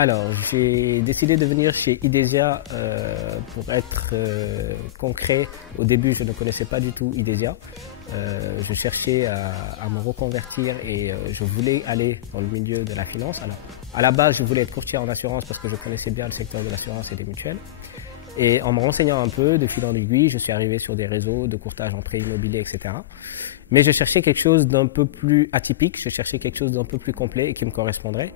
Alors, j'ai décidé de venir chez Idesia pour être concret. Au début, je ne connaissais pas du tout Idesia. Je cherchais à me reconvertir et je voulais aller dans le milieu de la finance. Alors, à la base, je voulais être courtier en assurance parce que je connaissais bien le secteur de l'assurance et des mutuelles. Et en me renseignant un peu, de fil en aiguille, je suis arrivé sur des réseaux de courtage en prêt immobilier, etc. Mais je cherchais quelque chose d'un peu plus atypique, je cherchais quelque chose d'un peu plus complet et qui me correspondrait.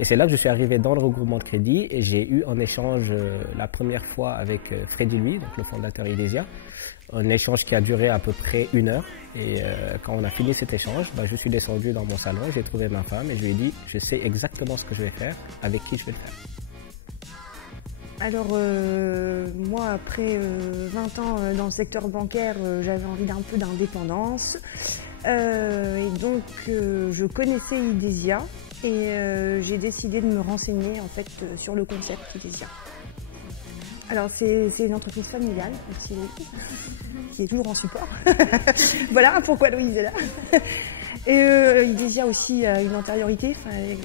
Et c'est là que je suis arrivé dans le regroupement de crédit et j'ai eu un échange la première fois avec Freddy Louis, donc le fondateur Idesia. Un échange qui a duré à peu près 1 heure. Et quand on a fini cet échange, je suis descendu dans mon salon, j'ai trouvé ma femme et je lui ai dit « je sais exactement ce que je vais faire, avec qui je vais le faire ». Alors moi, après 20 ans dans le secteur bancaire, j'avais envie d'un peu d'indépendance. Et donc je connaissais Idesia et j'ai décidé de me renseigner en fait sur le concept Idesia. Alors c'est une entreprise familiale qui est toujours en support. Voilà pourquoi Louise est là. Et Idesia aussi a une antériorité.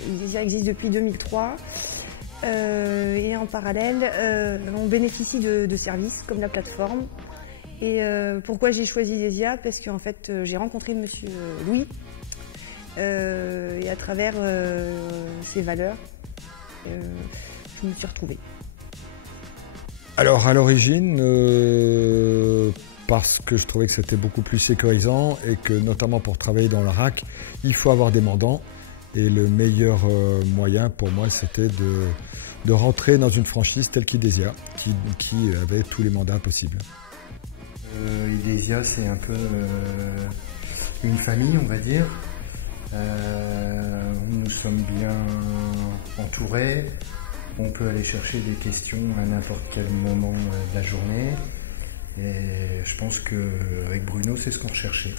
Idesia existe depuis 2003. Et en parallèle, on bénéficie de services comme la plateforme. Et pourquoi j'ai choisi Idesia? Parce qu'en fait, j'ai rencontré Monsieur Louis et à travers ses valeurs, je me suis retrouvée. Alors à l'origine, parce que je trouvais que c'était beaucoup plus sécurisant et que notamment pour travailler dans le RAC, il faut avoir des mandants. Et le meilleur moyen pour moi, c'était de rentrer dans une franchise telle qu'Idesia, qui avait tous les mandats possibles. Idesia, c'est un peu une famille, on va dire. Nous sommes bien entourés. On peut aller chercher des questions à n'importe quel moment de la journée. Et je pense qu'avec Bruno, c'est ce qu'on recherchait.